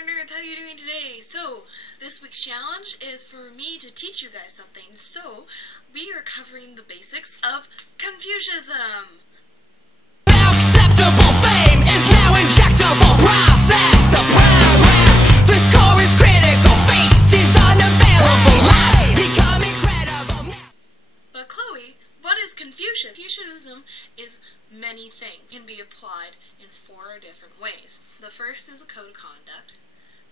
nerds, how are you doing today? So, this week's challenge is for me to teach you guys something. So, we are covering the basics of Confucianism. Acceptable fame is now injectable process. The progress, this core is critical. Faith is unavailable. Life become incredible. But Chloe, what is Confucius? Confucianism is many things. It can be applied in 4 different ways. The first is a code of conduct.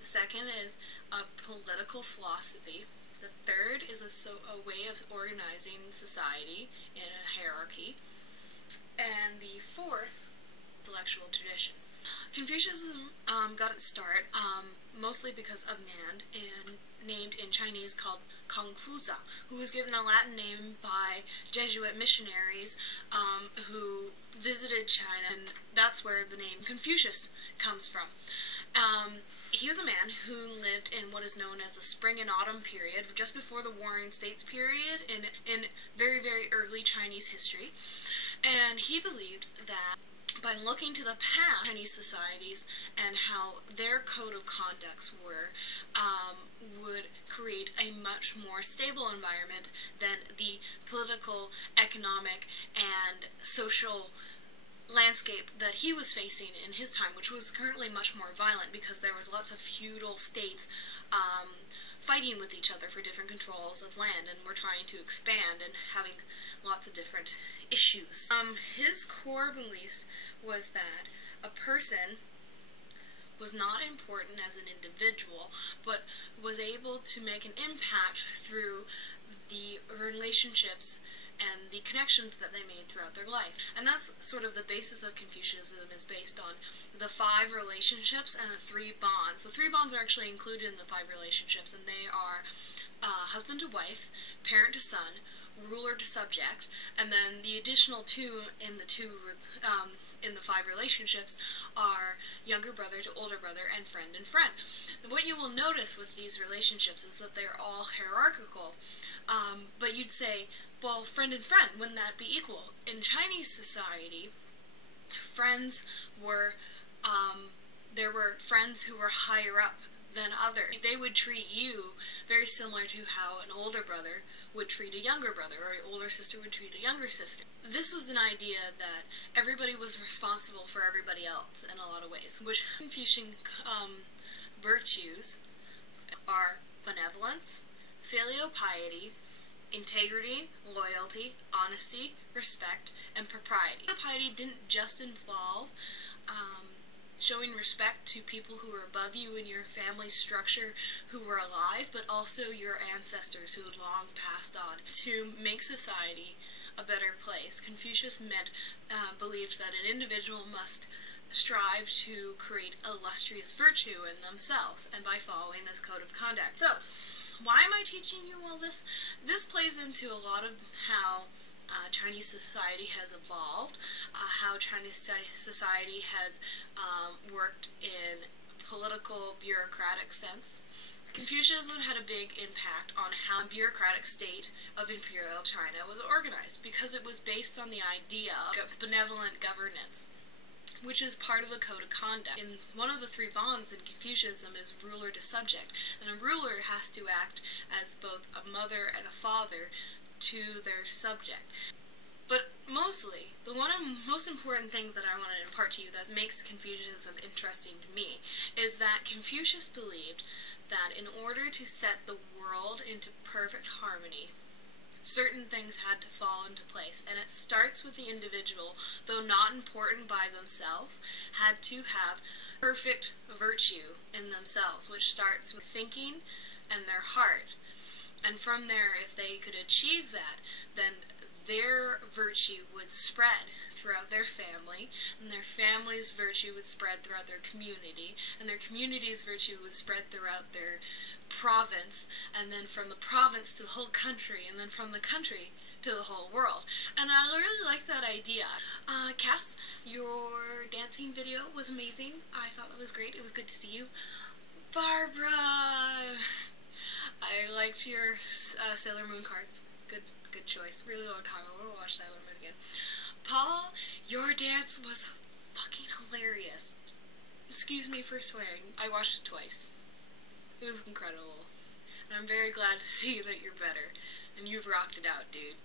The second is a political philosophy. The third is a way of organizing society in a hierarchy. And the fourth, intellectual tradition. Confucianism got its start mostly because of a man named in Chinese called Kong-fuzi, who was given a Latin name by Jesuit missionaries who visited China, and that's where the name Confucius comes from. He was a man who lived in what is known as the spring and autumn period, just before the Warring States period in very, very early Chinese history. And he believed that by looking to the past Chinese societies and how their code of conducts were, would create a much more stable environment than the political, economic, and social landscape that he was facing in his time, which was currently much more violent because there was lots of feudal states fighting with each other for different controls of land, and were trying to expand and having lots of different issues. His core beliefs was that a person was not important as an individual, but was able to make an impact through the relationships and the connections that they made throughout their life. And that's sort of the basis of Confucianism, is based on the 5 relationships and the 3 bonds. The 3 bonds are actually included in the 5 relationships, and they are husband to wife, parent to son, ruler to subject, and then the additional 2 in the 5 relationships are younger brother to older brother and friend. What you will notice with these relationships is that they're all hierarchical, but you'd say, well, friend and friend, wouldn't that be equal? In Chinese society, friends were, there were friends who were higher up than others. They would treat you very similar to how an older brother would treat a younger brother, or an older sister would treat a younger sister. This was an idea that everybody was responsible for everybody else in a lot of ways, which Confucian virtues are benevolence, filial piety, integrity, loyalty, honesty, respect, and propriety. Piety didn't just involve showing respect to people who were above you in your family structure who were alive, but also your ancestors who had long passed on, to make society a better place. Confucius believed that an individual must strive to create illustrious virtue in themselves, and by following this code of conduct. So, why am I teaching you all this? This plays into a lot of how Chinese society has evolved, how Chinese society has worked in political, bureaucratic sense. Confucianism had a big impact on how the bureaucratic state of imperial China was organized, because it was based on the idea of benevolent governance, which is part of the code of conduct. In one of the 3 bonds in Confucianism is ruler to subject, and a ruler has to act as both a mother and a father to their subject. But mostly, the most important thing that I want to impart to you that makes Confucianism interesting to me is that Confucius believed that in order to set the world into perfect harmony, certain things had to fall into place, and it starts with the individual, though not important by themselves, had to have perfect virtue in themselves, which starts with thinking and their heart. And from there, if they could achieve that, then their virtue would spread throughout their family, and their family's virtue would spread throughout their community, and their community's virtue would spread throughout their province, and then from the province to the whole country, and then from the country to the whole world. And I really like that idea. Cass, your dancing video was amazing. I thought that was great. It was good to see you. Barbara! I liked your Sailor Moon cards. Good choice. Really long time. I want to watch Sailor Moon again. Paul, your dance was fucking hilarious. Excuse me for swearing. I watched it twice. It was incredible. And I'm very glad to see that you're better. And you've rocked it out, dude.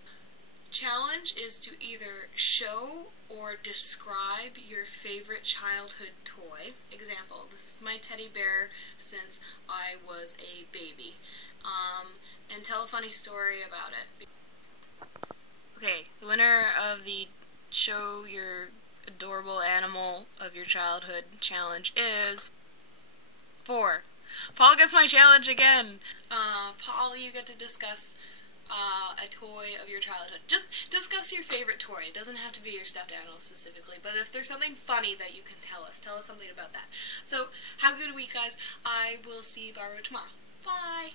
Challenge is to either show or describe your favorite childhood toy. Example, this is my teddy bear since I was a baby. And tell a funny story about it. Okay, the winner of the show your adorable animal of your childhood challenge is 4. Paul gets my challenge again. Paul, you get to discuss a toy of your childhood. Just discuss your favorite toy. It doesn't have to be your stuffed animal specifically, but if there's something funny that you can tell us something about that. So, have a good week, guys. I will see you tomorrow. Bye!